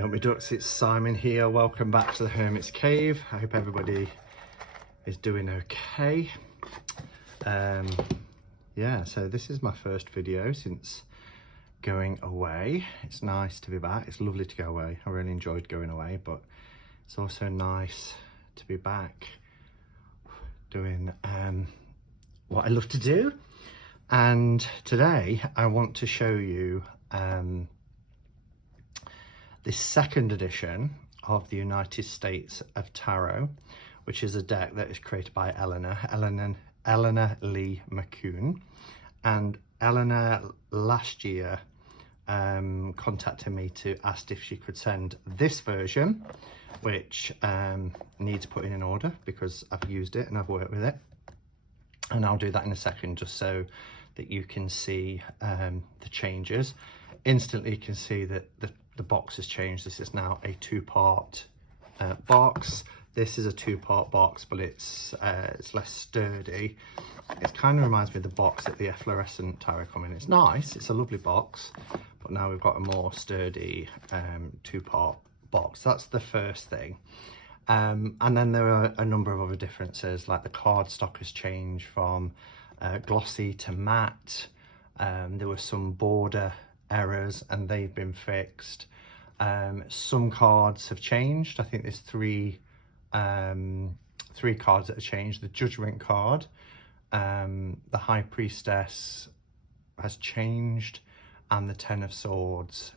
My ducks, it's Simon here. Welcome back to the Hermit's Cave. I hope everybody is doing okay. Yeah, so this is my first video since going away. It's nice to be back. It's lovely to go away. I really enjoyed going away, but it's also nice to be back doing what I love to do. And today I want to show you the second edition of the United States of Tarot, which is a deck that is created by Eleanor Lee McCune. And Eleanor last year contacted me to ask if she could send this version, which needs putting in order because I've used it and I've worked with it. And I'll do that in a second just so that you can see the changes. Instantly you can see that the box has changed. This is now a two-part box. This is a two-part box, but it's less sturdy. It kind of reminds me of the box that the efflorescent tarot come in. It's nice, it's a lovely box, but now we've got a more sturdy two-part box. That's the first thing. And then there are a number of other differences, like the cardstock has changed from glossy to matte. There were some border errors and they've been fixed. Some cards have changed. I think there's three cards that have changed. The Judgment card, the High Priestess has changed, and the Ten of Swords,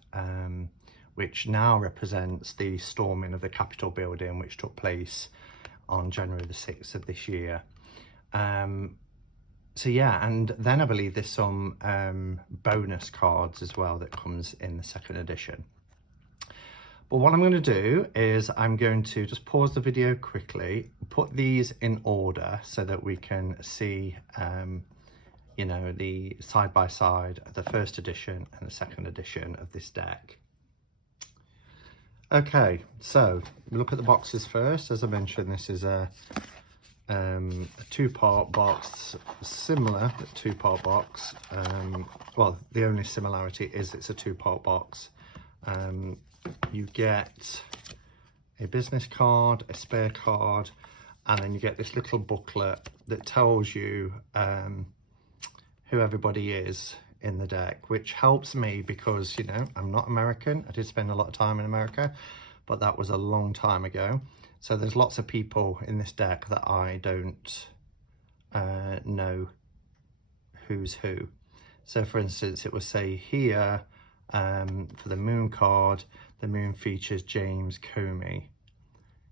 which now represents the storming of the Capitol building, which took place on January the 6th of this year. So yeah, and then I believe there's some bonus cards as well that comes in the second edition. But what I'm going to do is I'm going to just pause the video quickly, put these in order so that we can see, you know, the side by side of the first edition and the second edition of this deck. Okay, so look at the boxes first. As I mentioned, this is a two-part box, similar but two-part box. Well, the only similarity is it's a two-part box. You get a business card, a spare card, and then you get this little booklet that tells you who everybody is in the deck, which helps me because, you know, I'm not American. I did spend a lot of time in America, but that was a long time ago. So there's lots of people in this deck that I don't know who's who. So for instance, it will say here for the Moon card, the Moon features James Comey,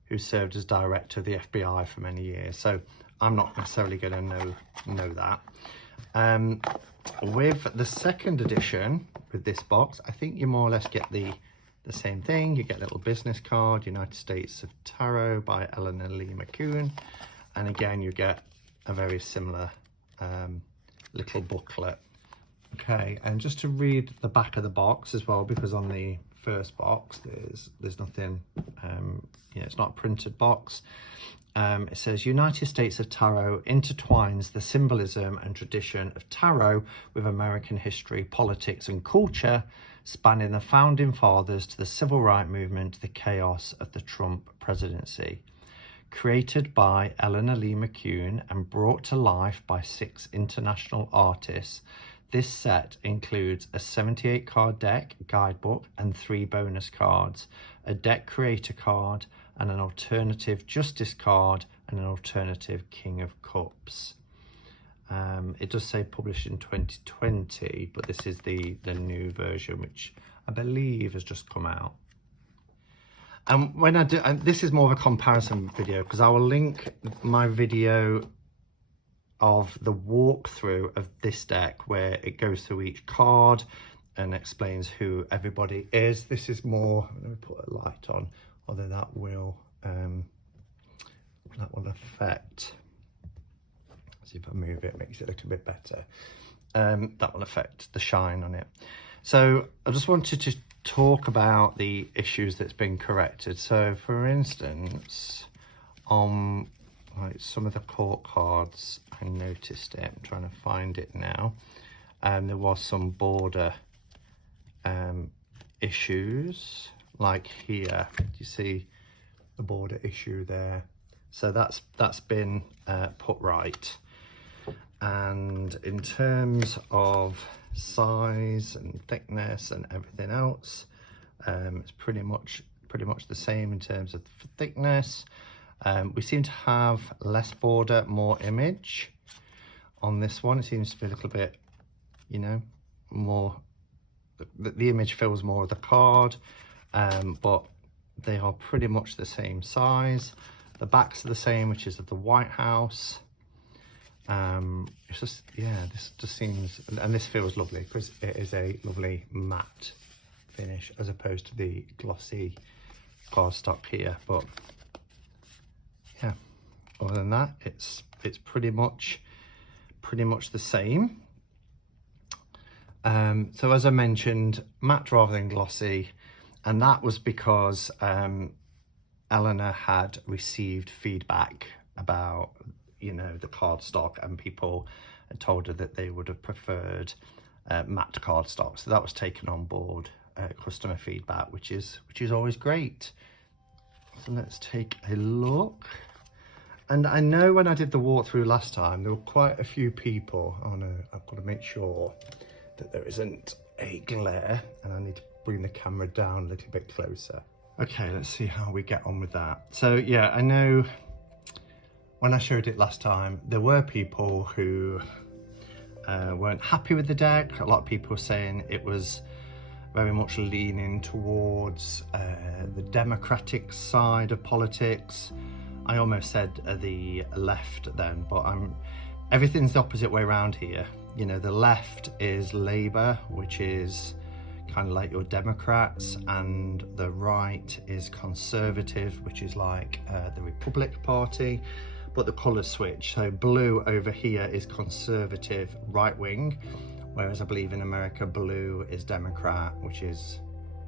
who served as director of the FBI for many years. So I'm not necessarily going to know that. With the second edition, with this box, I think you more or less get the same thing. You get a little business card, United States of Tarot by Eleanor Lee McCune. And again, you get a very similar little booklet. Okay, and just to read the back of the box as well, because on the first box, there's nothing, you know, it's not a printed box. It says, United States of Tarot intertwines the symbolism and tradition of tarot with American history, politics and culture, spanning the founding fathers to the civil rights movement to the chaos of the Trump presidency. Created by Eleanor Lee McCune and brought to life by 6 international artists, this set includes a 78 card deck guidebook and 3 bonus cards, a deck creator card, and an alternative Justice card and an alternative King of Cups. It does say published in 2020, but this is the new version, which I believe has just come out. And when I do, and this is more of a comparison video, because I will link my video of the walkthrough of this deck where it goes through each card and explains who everybody is. This is more, let me put a light on, although that will affect, see if I move it, makes it look a bit better. That will affect the shine on it. So I just wanted to talk about the issues that's been corrected. So for instance, on like some of the court cards, I noticed it, I'm trying to find it now, and there was some border issues like here. You see the border issue there. So that's been put right. And in terms of size and thickness and everything else, it's pretty much the same in terms of thickness. We seem to have less border, more image on this one. It seems to be a little bit, you know, more, the image fills more of the card, but they are pretty much the same size. The backs are the same, which is of the White House. It's just, yeah, this just seems, and this feels lovely because it is a lovely matte finish as opposed to the glossy cardstock here. But yeah, other than that, it's pretty much the same. So as I mentioned, matte rather than glossy, and that was because Eleanor had received feedback about, you know, the cardstock, and people had told her that they would have preferred matte cardstock. So that was taken on board, customer feedback, which is always great. So let's take a look. And I know when I did the walkthrough last time, there were quite a few people. Oh no, I've got to make sure that there isn't a glare, and I need to bring the camera down a little bit closer. Okay, let's see how we get on with that. So yeah, I know when I showed it last time, there were people who weren't happy with the deck. A lot of people were saying it was very much leaning towards the democratic side of politics. I almost said the left then, but everything's the opposite way around here. You know, the left is Labour, which is kind of like your Democrats, and the right is Conservative, which is like the Republic Party, but the colours switch. So blue over here is Conservative right wing, whereas I believe in America blue is Democrat, which is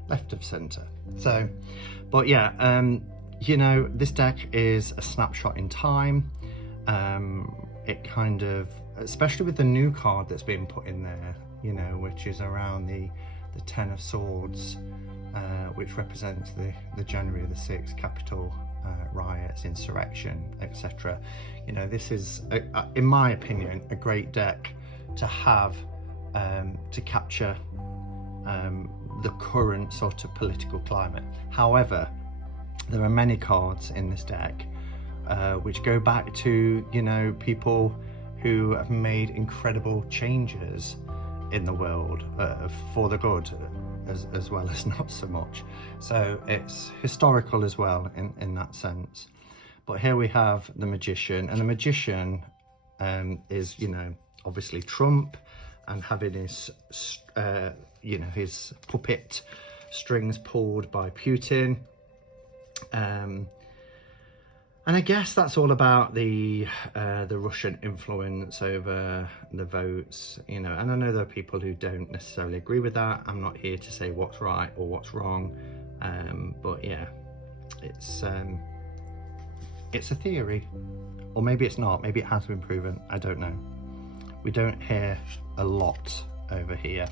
left of centre. So, but yeah, you know, this deck is a snapshot in time. It kind of, especially with the new card that's been put in there, you know, which is around the Ten of Swords, which represents the January the 6th Capitol riots, insurrection, etc. You know, this is, in my opinion, a great deck to have to capture the current sort of political climate. However, there are many cards in this deck which go back to, you know, people who have made incredible changes in the world for the good, as well as not so much. So it's historical as well in that sense. But here we have the Magician, and the Magician is, you know, obviously Trump, and having his you know, his puppet strings pulled by Putin. And I guess that's all about the Russian influence over the votes, you know, and I know there are people who don't necessarily agree with that. I'm not here to say what's right or what's wrong, but yeah, it's a theory, or maybe it's not, maybe it has been proven, I don't know. We don't hear a lot over here.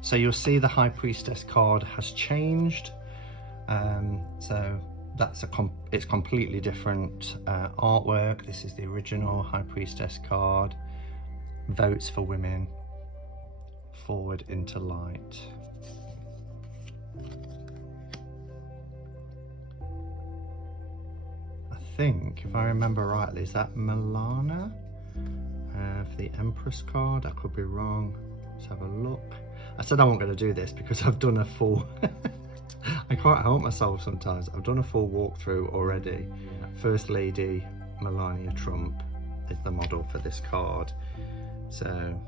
So you'll see the High Priestess card has changed, so that's it's completely different artwork. This is the original High Priestess card. Votes for women, forward into light. I think, if I remember rightly, is that Milana for the Empress card? I could be wrong. Let's have a look. I said I wasn't going to do this because I've done a full I can't help myself sometimes. I've done a full walkthrough already. First Lady Melania Trump is the model for this card. So,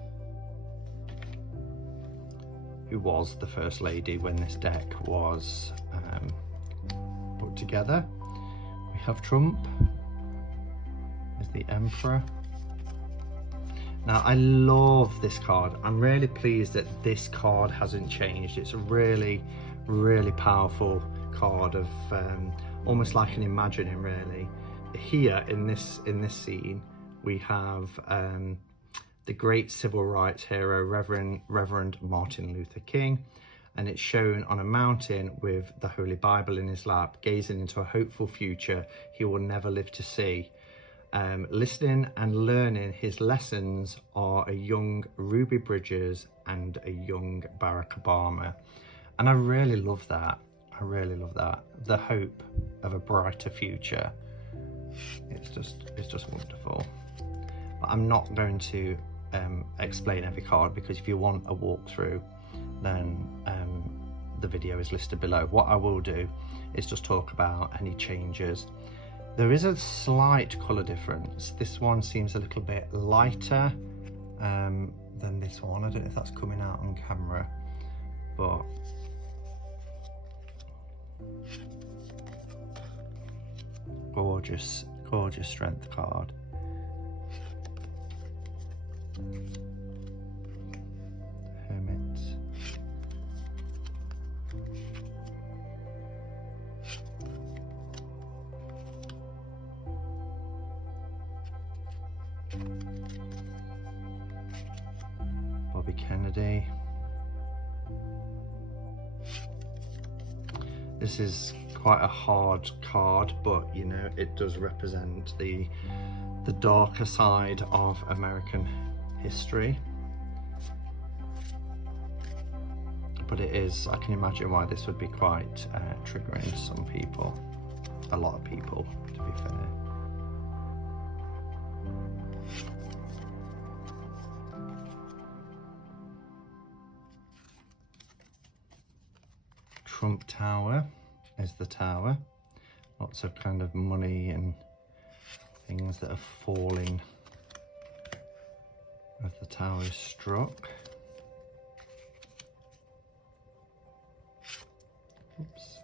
who was the First Lady when this deck was put together? We have Trump as the Emperor. Now, I love this card. I'm really pleased that this card hasn't changed. It's a really powerful card of almost like an imagining, really. Here in this scene we have the great civil rights hero Reverend Martin Luther King, and it's shown on a mountain with the Holy Bible in his lap, gazing into a hopeful future he will never live to see. Listening and learning his lessons are a young Ruby Bridges and a young Barack Obama. And I really love that. I really love that. The hope of a brighter future. It's just wonderful. But I'm not going to explain every card, because if you want a walkthrough, then the video is listed below. What I will do is just talk about any changes. There is a slight colour difference. This one seems a little bit lighter than this one. I don't know if that's coming out on camera, but gorgeous, gorgeous strength card. Hermit. Bobby Kennedy. This is quite a hard card, but you know, it does represent the darker side of American history. But it is, I can imagine why this would be quite triggering to some people, a lot of people, to be fair. Trump Tower is the tower. Lots of kind of money and things that are falling as the tower is struck. Oops.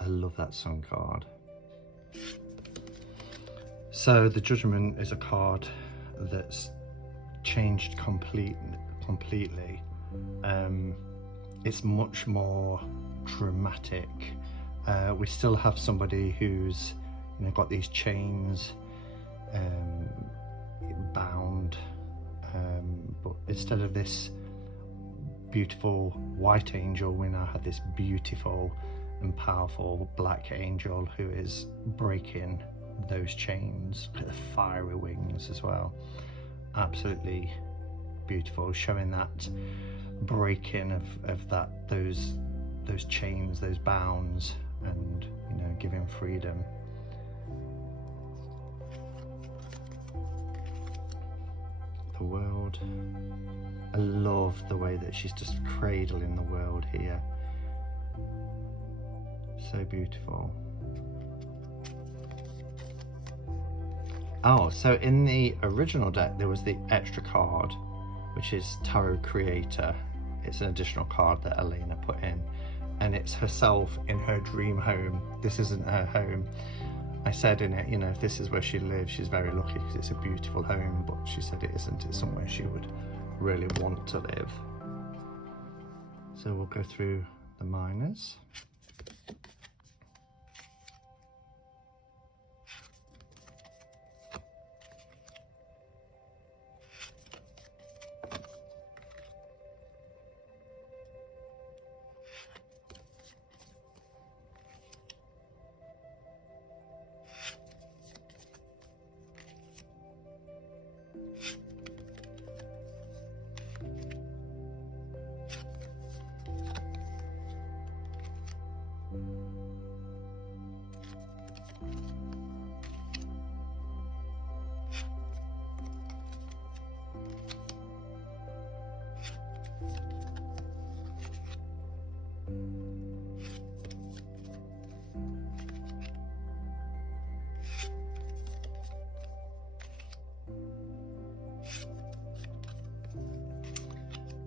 I love that Sun card. So the Judgment is a card that's changed completely. It's much more dramatic. We still have somebody who's, you know, got these chains bound, but instead of this beautiful white angel, we now have this beautiful and powerful black angel who is breaking those chains. Look at the fiery wings as well. Absolutely beautiful, showing that breaking of those chains, those bounds, and you know, giving freedom. The world. I love the way that she's just cradling the world here. So beautiful. Oh, so in the original deck there was the extra card, which is Tarot Creator. It's an additional card that Elena put in, and it's herself in her dream home. This isn't her home. I said in it, you know, if this is where she lives, she's very lucky because it's a beautiful home, but she said it isn't. It's somewhere she would really want to live. So we'll go through the minors.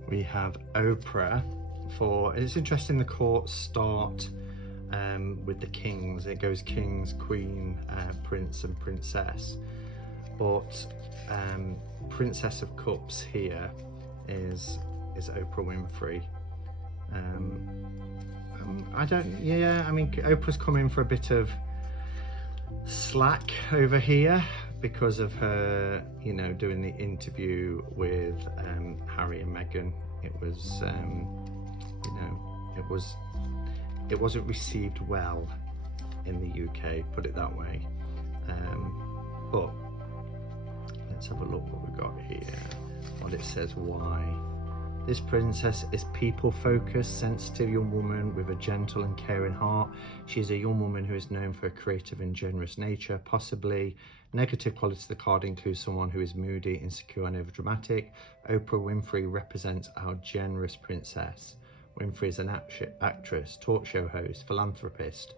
We have Oprah for, it's interesting, the courts start with the kings. It goes kings, queen, prince and princess, but Princess of Cups here is Oprah Winfrey. I mean, Oprah's come in for a bit of slack over here because of her, you know, doing the interview with Harry and Meghan It was, it wasn't received well in the UK, put it that way. But let's have a look what we've got here, what it says why. This princess is people-focused, sensitive young woman with a gentle and caring heart. She is a young woman who is known for a creative and generous nature. Possibly negative qualities of the card include someone who is moody, insecure and overdramatic. Oprah Winfrey represents our generous princess. Winfrey is an actress, talk show host, philanthropist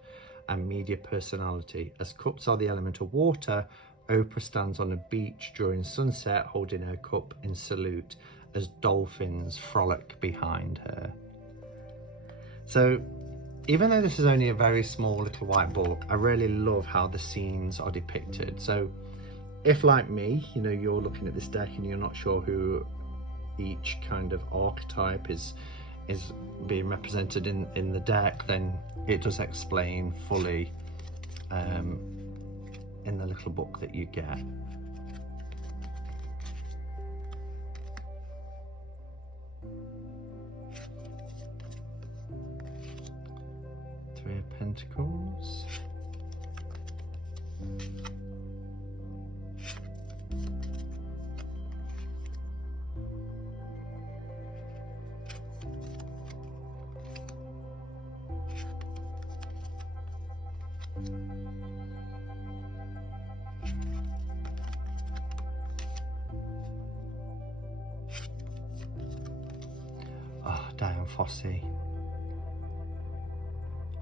and media personality. As cups are the element of water, Oprah stands on a beach during sunset holding her cup in salute as dolphins frolic behind her. So even though this is only a very small little white book, I really love how the scenes are depicted. So if, like me, you're looking at this deck and you're not sure who each kind of archetype is being represented in the deck, then it does explain fully in the little book that you get. Three of Pentacles. Oh, Diane Fossey.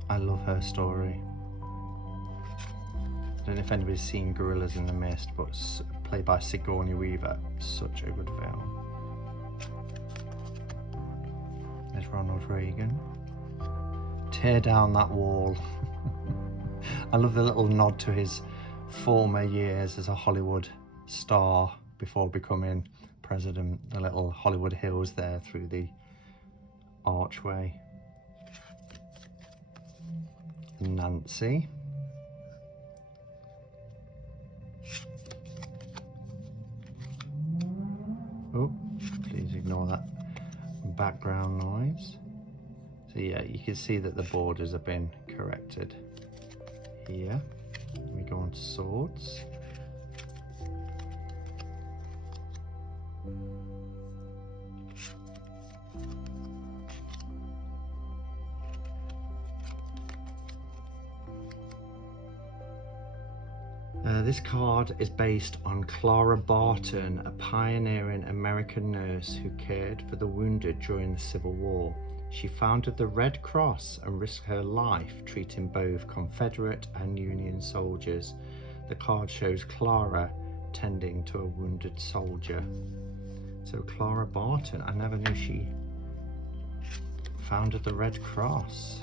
I love her story. I don't know if anybody's seen Gorillas in the Mist, but it's played by Sigourney Weaver. Such a good film. There's Ronald Reagan. Tear down that wall. I love the little nod to his former years as a Hollywood star before becoming president. The little Hollywood hills there through the archway. Nancy. Oh, please ignore that background noise. So yeah, you can see that the borders have been corrected here. We go on to swords. This card is based on Clara Barton, a pioneering American nurse who cared for the wounded during the Civil War. She founded the Red Cross and risked her life treating both Confederate and Union soldiers. The card shows Clara tending to a wounded soldier. So Clara Barton, I never knew she founded the Red Cross.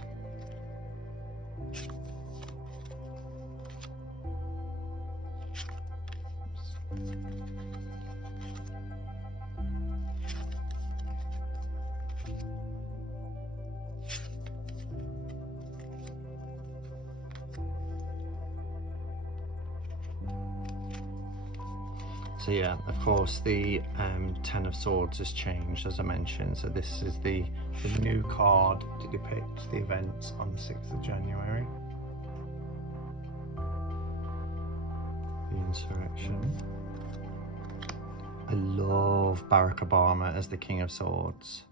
So yeah, of course the Ten of Swords has changed, as I mentioned. So this is the new card to depict the events on the 6th of January. The insurrection. I love Barack Obama as the King of Swords.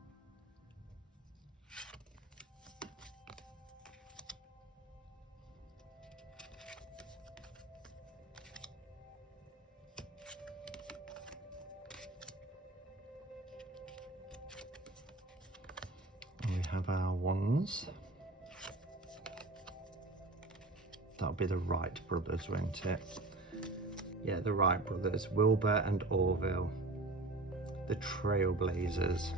We have our wands. That'll be the Wright brothers, won't it? Yeah, the Wright brothers, Wilbur and Orville, the Trailblazers.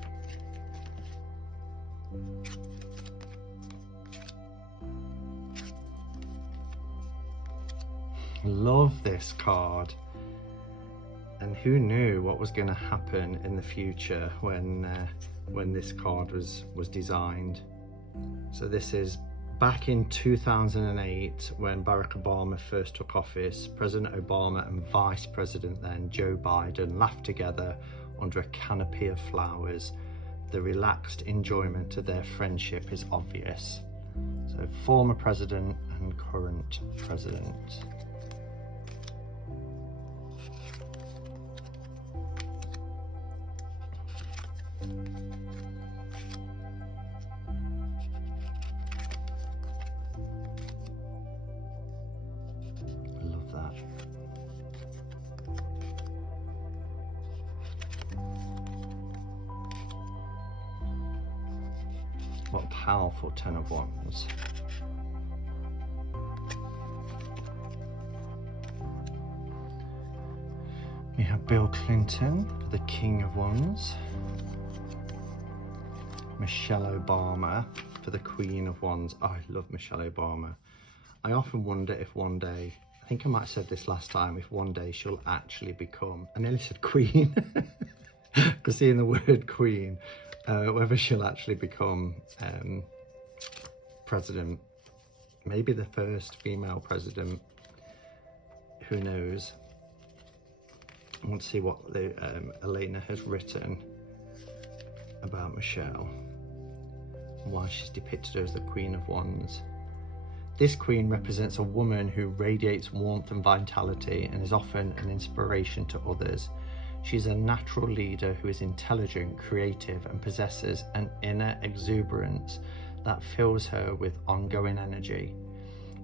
Love this card. And who knew what was going to happen in the future when this card was designed. So this is back in 2008 when Barack Obama first took office. President Obama and Vice President then Joe Biden laughed together under a canopy of flowers. the relaxed enjoyment of their friendship is obvious. So former president and current president. I love that. What a powerful Ten of Wands. We have Bill Clinton for the King of Wands. Michelle Obama for the Queen of Wands. Oh, I love Michelle Obama. I often wonder if one day, I think I might have said this last time, if one day she'll actually become, I nearly said queen, because seeing the word queen, whether she'll actually become president, maybe the first female president, who knows. I want to see what Elena has written about Michelle, why she's depicted as the Queen of Wands. This queen represents a woman who radiates warmth and vitality and is often an inspiration to others. She's a natural leader who is intelligent, creative, and possesses an inner exuberance that fills her with ongoing energy.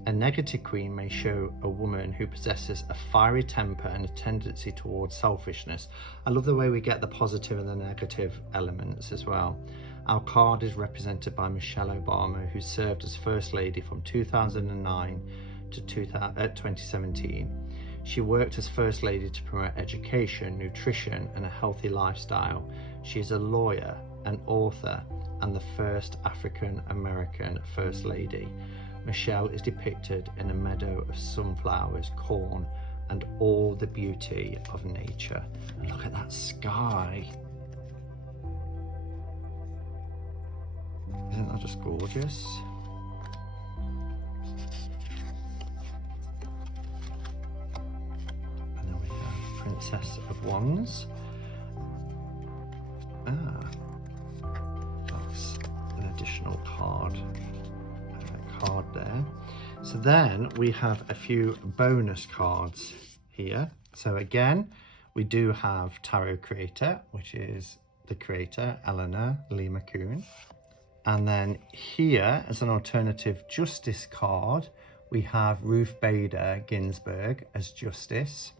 A negative queen may show a woman who possesses a fiery temper and a tendency towards selfishness. I love the way we get the positive and the negative elements as well. Our card is represented by Michelle Obama, who served as First Lady from 2009 to 2017. She worked as First Lady to promote education, nutrition, and a healthy lifestyle. She is a lawyer, an author, and the first African American First Lady. Michelle is depicted in a meadow of sunflowers, corn, and all the beauty of nature. And look at that sky. Isn't that just gorgeous? And then we have Princess of Wands. That's an additional card there. So then we have a few bonus cards here. So again, we do have Tarot Creator, which is the creator, Eleanor Lee McCune. And then here, as an alternative Justice card, we have Ruth Bader Ginsburg as Justice.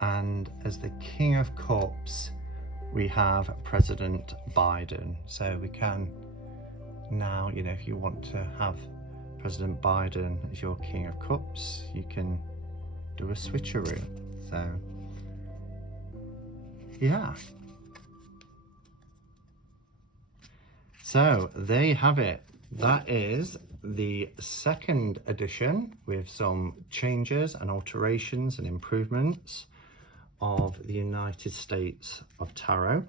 And as the King of Cups, we have President Biden. So we can now, you know, if you want to have President Biden as your King of Cups, you can do a switcheroo. So, yeah. So there you have it. That is the second edition with some changes and alterations and improvements of the United States of Tarot.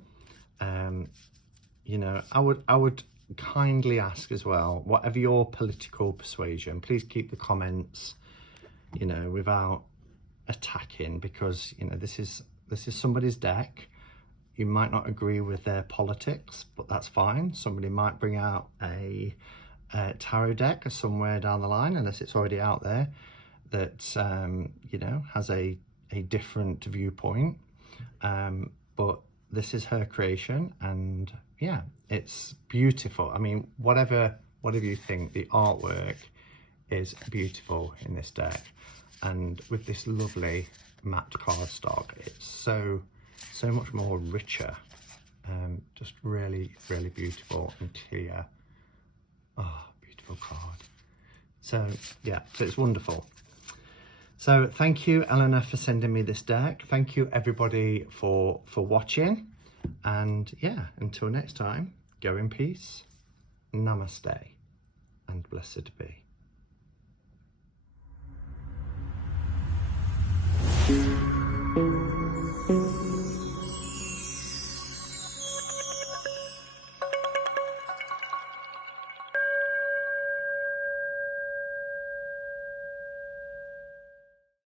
You know, I would kindly ask as well, whatever your political persuasion, please keep the comments, you know, without attacking, because, you know, this is somebody's deck. You might not agree with their politics, but that's fine. Somebody might bring out a tarot deck somewhere down the line, unless it's already out there, that you know, has a different viewpoint. But this is her creation, and yeah, it's beautiful. I mean, whatever you think, the artwork is beautiful in this deck, and with this lovely matte cardstock, it's so much more richer, just really beautiful and clear. Oh, beautiful card. So yeah, so it's wonderful. So thank you, Eleanor, for sending me this deck. Thank you everybody for watching, and yeah, until next time, go in peace, namaste, and blessed be.